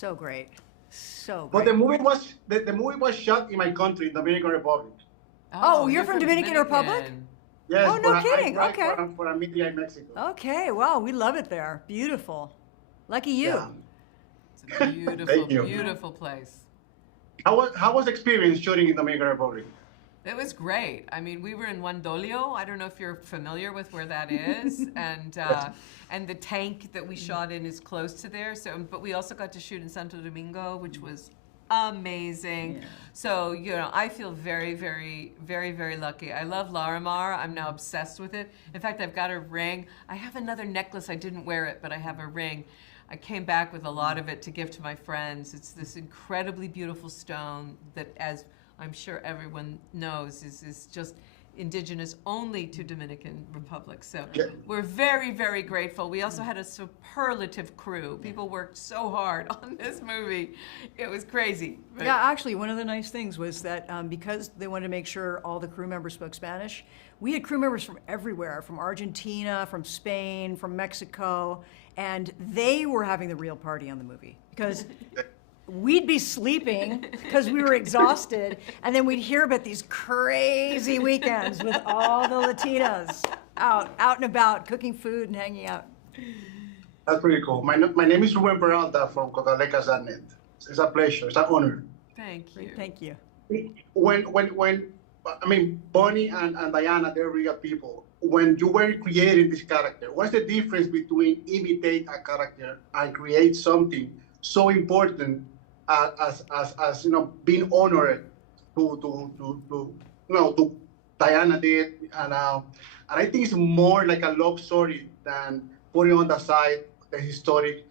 So great. So But great. the movie was shot in my country, Dominican Republic. Oh, you're from Dominican Republic? Yes, Oh, no but kidding. I write Okay. for a media in Mexico. Okay, wow, we love it there. Beautiful. Lucky you. Yeah. It's a beautiful, Thank you. beautiful place. How was the experience shooting in Dominican Republic? It was great. I mean, we were in Juandolio. I don't know if you're familiar with where that is, and the tank that we shot in is close to there. So, but we also got to shoot in Santo Domingo, which was amazing. Yeah. So, you know, I feel very, very, very, very lucky. I love Larimar. I'm now obsessed with it. In fact, I've got a ring. I have another necklace. I didn't wear it, but I have a ring. I came back with a lot of it to give to my friends. It's this incredibly beautiful stone that, as I'm sure everyone knows, is just indigenous only to Dominican Republic. So we're very, very grateful. We also had a superlative crew. People worked so hard on this movie. It was crazy. But yeah, actually, one of the nice things was that because they wanted to make sure all the crew members spoke Spanish, we had crew members from everywhere, from Argentina, from Spain, from Mexico, and they were having the real party on the movie because we'd be sleeping because we were exhausted, and then we'd hear about these crazy weekends with all the Latinas out and about, cooking food and hanging out. That's pretty cool. My name is Ruben Peralta from Cotalecas.net. It's a pleasure. It's an honor. Thank you. Thank you. When I mean, Bonnie and Diana, they're real people. When you were creating this character, what's the difference between imitate a character and create something so important as you know, being honored to Diana did, and I think it's more like a love story than putting on the side the historic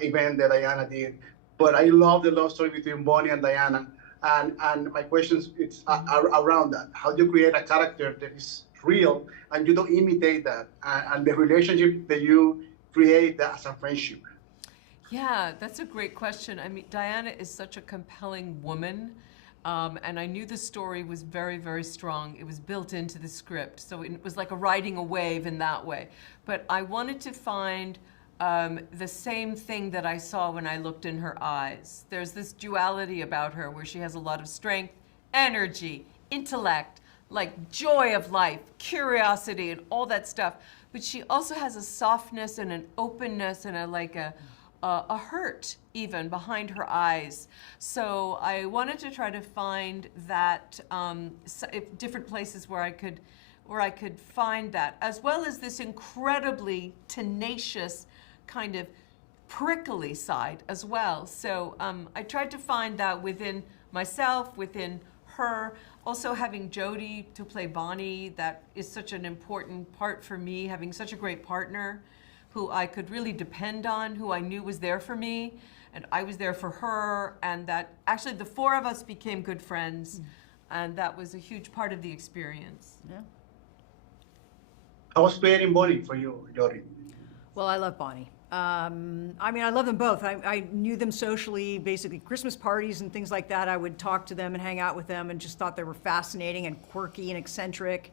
event that Diana did. But I love the love story between Bonnie and Diana, and my questions it's around that. How do you create a character that is real and you don't imitate that, and the relationship that you create as a friendship? Yeah, that's a great question. I mean, Diana is such a compelling woman, and I knew the story was very, very strong. It was built into the script, so it was like a riding a wave in that way. But I wanted to find the same thing that I saw when I looked in her eyes. There's this duality about her where she has a lot of strength, energy, intellect, like joy of life, curiosity, and all that stuff. But she also has a softness and an openness and a hurt even behind her eyes. So I wanted to try to find that different places where I could find that, as well as this incredibly tenacious kind of prickly side as well. So I tried to find that within myself, within her. Also having Jodie to play Bonnie, that is such an important part for me, having such a great partner who I could really depend on, who I knew was there for me, and I was there for her, and that actually the four of us became good friends, and that was a huge part of the experience. Yeah. How was playing Bonnie for you, Jodie? Well, I love Bonnie. I mean, I love them both. I knew them socially, basically Christmas parties and things like that. I would talk to them and hang out with them and just thought they were fascinating and quirky and eccentric.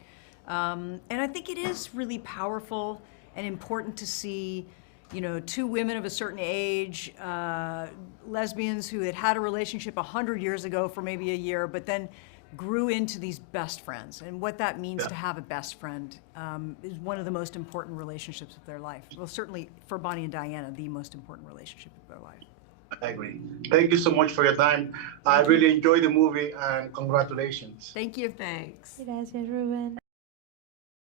And I think it is really powerful and important to see, you know, two women of a certain age, lesbians who had a relationship 100 years ago for maybe a year, but then grew into these best friends. And what that means to have a best friend is one of the most important relationships of their life. Well, certainly for Bonnie and Diana, the most important relationship of their life. I agree. Thank you so much for your time. I really enjoyed the movie, and congratulations. Thank you. Thanks. Gracias, Ruben.